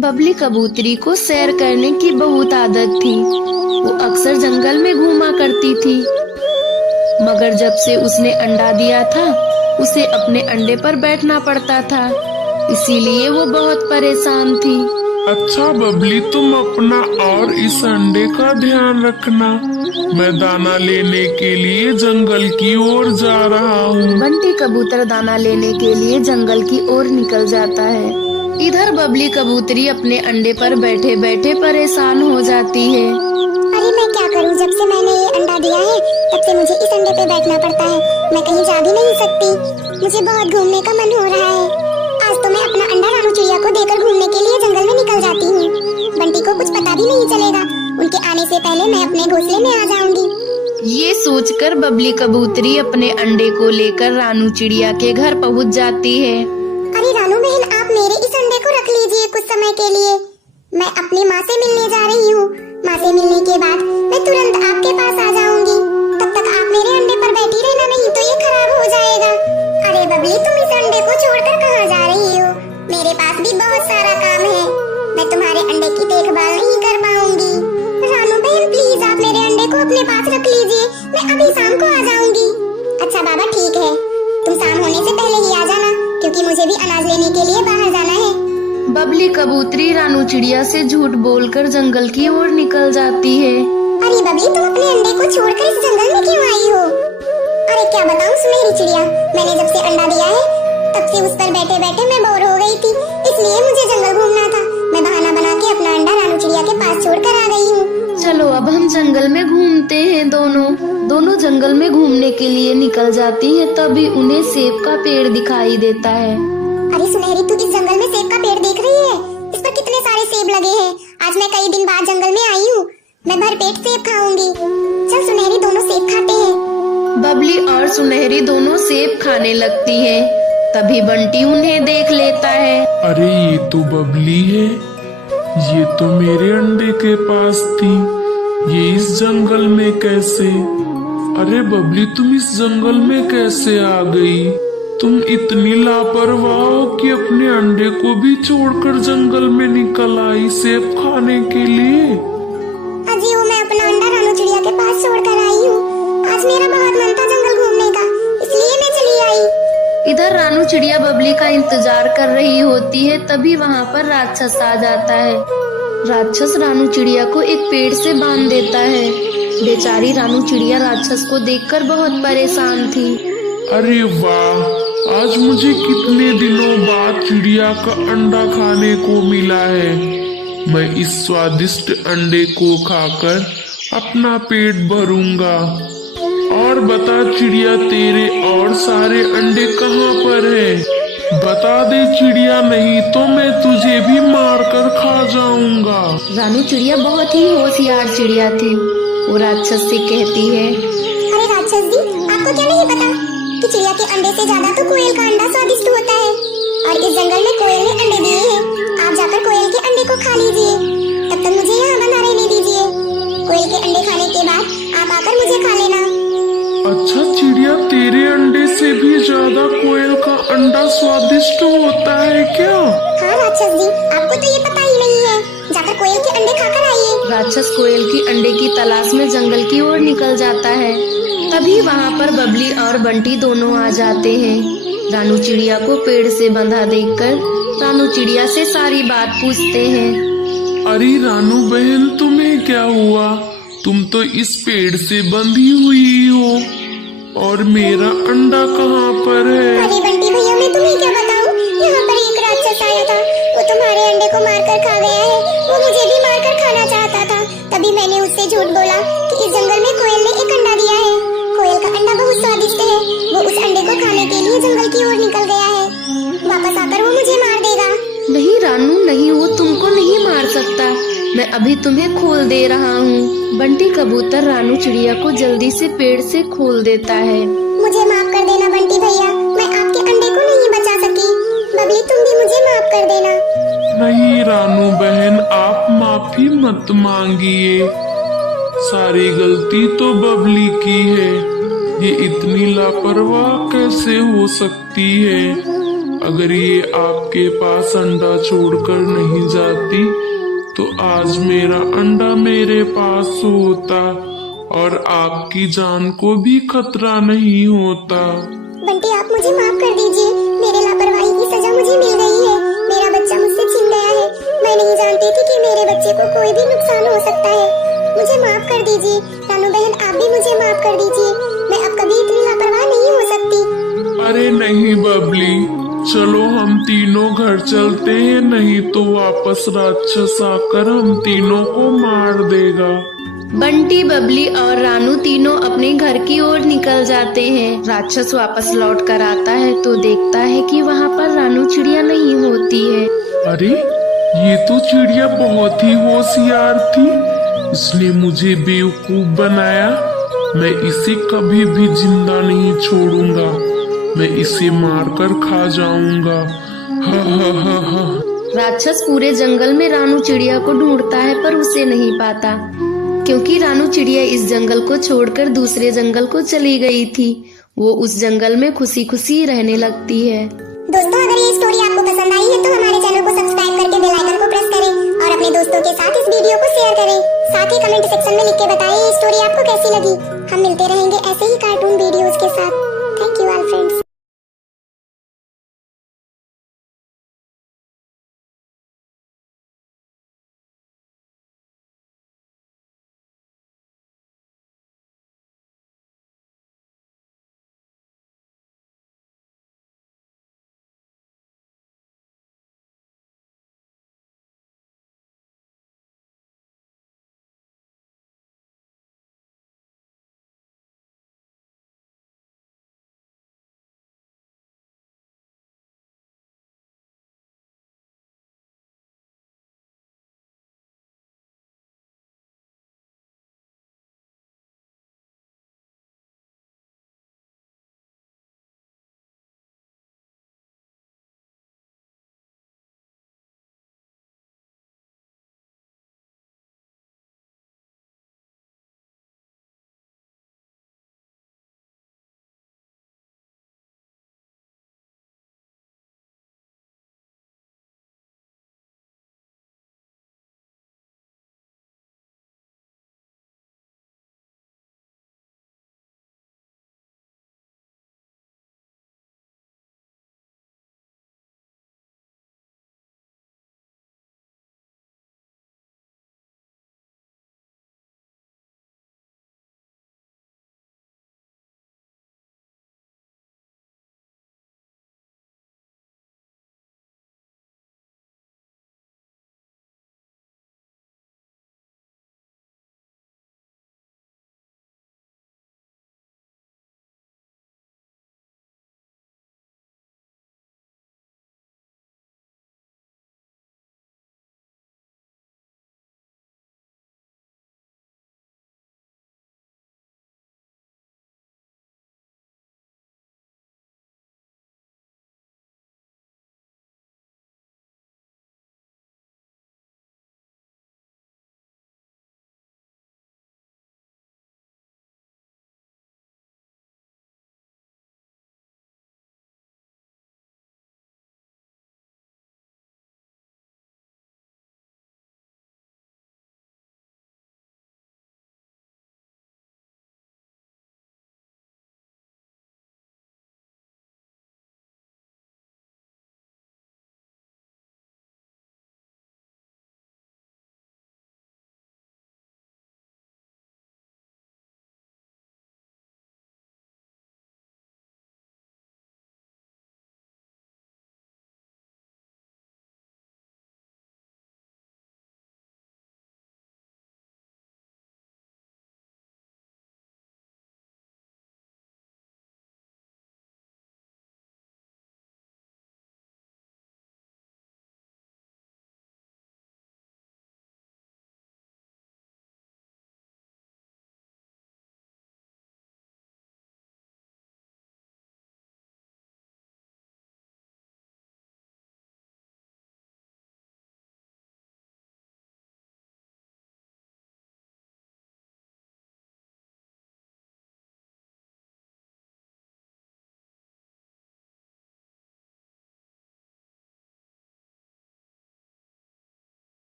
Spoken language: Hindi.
बबली कबूतरी को सैर करने की बहुत आदत थी। वो अक्सर जंगल में घूमा करती थी, मगर जब से उसने अंडा दिया था उसे अपने अंडे पर बैठना पड़ता था, इसीलिए वो बहुत परेशान थी। अच्छा बबली, तुम अपना और इस अंडे का ध्यान रखना। मैं दाना लेने के लिए जंगल की ओर जा रहा हूँ। बंटी कबूतर दाना लेने के लिए जंगल की ओर निकल जाता है। इधर बबली कबूतरी अपने अंडे पर बैठे बैठे परेशान हो जाती है। अरे मैं क्या करूं, जब से मैंने ये अंडा दिया है तब से मुझे इस अंडे पे बैठना पड़ता है। मैं कहीं जा भी नहीं सकती। मुझे बहुत घूमने का मन हो रहा है। आज तो मैं अपना अंडा रानू चिड़िया को देकर घूमने के लिए जंगल में निकल जाती हूँ। बंटी को कुछ पता भी नहीं चलेगा। उनके आने से पहले मैं अपने घोंसले में आ जाऊंगी। ये सोचकर बबली कबूतरी अपने अंडे को लेकर रानू चिड़िया के घर पहुंच जाती है। अरे रानू बहन, आप मेरे इस अंडे को रख लीजिए कुछ समय के लिए। मैं अपनी माँ से मिलने जा रही हूँ। माँ से मिलने के बाद मैं तुरंत आपके पास आ जाऊंगी। तब तक आप मेरे अंडे पर बैठी रहना, नहीं तो ये खराब हो जाएगा। अरे बबली, तुम इस अंडे को छोड़कर कहाँ जा रही हो? मेरे पास भी बहुत सारा काम है। मैं तुम्हारे अंडे की देखभाल नहीं कर पाऊंगी। रानू बहन प्लीज, आप मेरे अंडे को अपने पास रख लीजिए। मैं अभी शाम को आ जाऊंगी। अच्छा बाबा ठीक है, तुम शाम होने से पहले ही आ जाना, क्योंकि मुझे भी अनाज लेने के लिए बाहर जाना है। बबली कबूतरी रानू चिड़िया से झूठ बोलकर जंगल की ओर निकल जाती है। अरे बबली, तुम अपने अंडे को छोड़कर इस जंगल में क्यों आई हो? अरे क्या बताऊं सुनहरी चिड़िया, मैंने जब से अंडा दिया है तब से उस पर बैठे बैठे मैं बोर हो गई थी, इसलिए मुझे जंगल घूमना था। मैं बहाना बना के अपना अंडा रानू चिड़िया के पास छोड़कर आ गई हूँ। चलो अब हम जंगल में घूमते हैं। दोनों जंगल में घूमने के लिए निकल जाती है। तभी उन्हें सेब का पेड़ दिखाई देता है। अरे सुनहरी, तू इस जंगल में सेब का पेड़ देख रही है? इस पर कितने सारे सेब लगे हैं। आज मैं कई दिन बाद जंगल में आई हूँ। मैं भरपेट सेब खाऊंगी। चल सुनहरी, दोनों सेब खाते हैं। बबली और सुनहरी दोनों सेब खाने लगती हैं। तभी बंटी उन्हें देख लेता है। अरे ये तो बबली है। ये तो मेरे अंडे के पास थी। ये इस जंगल में कैसे? अरे बबली, तुम इस जंगल में कैसे आ गई? तुम इतनी लापरवाह हो कि अपने अंडे को भी छोड़कर जंगल में निकल आई सेब खाने के लिए। अजी वो मैं अपना अंडा रानू चिड़िया के पास छोड़कर आई हूँ। आज मेरा बहुत मन था जंगल घूमने का, इसलिए मैं चली आई। इधर रानू चिड़िया बबली का इंतजार कर रही होती है। तभी वहाँ पर राक्षस आ जाता है। राक्षस रानू चिड़िया को एक पेड़ से बांध देता है। बेचारी रानू चिड़िया राक्षस को देखकर बहुत परेशान थी। अरे वाह, आज मुझे कितने दिनों बाद चिड़िया का अंडा खाने को मिला है। मैं इस स्वादिष्ट अंडे को खाकर अपना पेट भरूंगा। और बता चिड़िया, तेरे और सारे अंडे कहाँ पर है? बता दे चिड़िया, नहीं तो मैं तुझे भी मारकर खा जाऊंगा। रानू चिड़िया बहुत ही होशियार चिड़िया थी। वो राक्षस से कहती है, अरे राक्षस जी, आपको क्या नहीं पता कि चिड़िया के अंडे से ज्यादा तो कोयल का अंडा स्वादिष्ट होता है। और इस जंगल में कोयल ने अंडे दिए हैं। आप जाकर कोयल के अंडे को खा लीजिए। तब तक मुझे यहाँ बना रहने दीजिए। कोयल के अंडे खाने के बाद आप आकर मुझे खा लेना। अच्छा चिड़िया, तेरे अंडे से भी ज्यादा कोयल का अंडा स्वादिष्ट होता है क्या? हाँ राक्षस जी, आपको तो ये पता ही नहीं है। जाकर कोयल के अंडे खाकर आइए। राक्षस कोयल की अंडे की तलाश में जंगल की ओर निकल जाता है। तभी वहाँ पर बबली और बंटी दोनों आ जाते हैं। रानू चिड़िया को पेड़ से बंधा देखकर रानू चिड़िया से सारी बात पूछते हैं। अरे रानू बहन, तुम्हें क्या हुआ? तुम तो इस पेड़ से बंधी हुई हो। और मेरा अंडा कहाँ पर है? अरे बंटी भैया, मैं तुम्हें क्या बताऊं? यहाँ पर एक राक्षस आया था। वो तुम्हारे अंडे को मारकर खा गया है। वो मुझे भी मारकर खाना चाहता था। तभी मैंने उससे झूठ बोला कि इस जंगल में कोयल ने एक अंडा दिया है। कोयल का अंडा बहुत स्वादिष्ट है। वो उस अंडे को खाने के लिए जंगल की ओर निकल गया है। वापस आकर वो मुझे मार देगा। नहीं रानू, नहीं, वो तुमको नहीं मार सकता। मैं अभी तुम्हें खोल दे रहा हूँ। बंटी कबूतर रानू चिड़िया को जल्दी से पेड़ से खोल देता है। मुझे माफ कर देना बंटी भैया, मैं आपके अंडे को नहीं बचा सकी। बबली, तुम भी मुझे माफ कर देना। नहीं रानू बहन, आप माफी मत मांगिए। सारी गलती तो बबली की है। ये इतनी लापरवाह कैसे हो सकती है? अगर ये आपके पास अंडा छोड़कर नहीं जाती तो आज मेरा अंडा मेरे पास होता और आपकी जान को भी खतरा नहीं होता। बंटी आप मुझे माफ कर दीजिए, मेरे लापरवाही की सजा मुझे मिल गई है। मेरा बच्चा मुझसे छिन गया है। मैं नहीं जानती थी कि मेरे बच्चे को कोई भी नुकसान हो सकता है। मुझे माफ कर दीजिए। रानू बहन आप भी मुझे माफ कर दीजिए। मैं अब कभी इतनी लापरवाह नहीं हो सकती। अरे नहीं बबली, चलो हम तीनों घर चलते हैं, नहीं तो वापस राक्षस आकर हम तीनों को मार देगा। बंटी, बबली और रानू तीनों अपने घर की ओर निकल जाते हैं। राक्षस वापस लौट कर आता है तो देखता है कि वहाँ पर रानू चिड़िया नहीं होती है। अरे ये तो चिड़िया बहुत ही होशियार थी, इसने मुझे बेवकूफ बनाया। मैं इसे कभी भी जिंदा नहीं छोड़ूंगा, मैं इसे मारकर खा जाऊंगा। हा हा हा हा। राक्षस पूरे जंगल में रानू चिड़िया को ढूंढता है पर उसे नहीं पाता, क्योंकि रानू चिड़िया इस जंगल को छोड़कर दूसरे जंगल को चली गई थी। वो उस जंगल में खुशी खुशी रहने लगती है। दोस्तों अगर ये स्टोरी आपको पसंद आई है तो हमारे चैनल को सब्सक्राइब करके बेल आइकन को प्रेस करें और अपने दोस्तों के साथ इस वीडियो को शेयर करें। साथ ही कमेंट सेक्शन में लिख के बताएं ये स्टोरी आपको कैसी लगी। हम मिलते रहेंगे ऐसे ही कार्टून वीडियोस के साथ।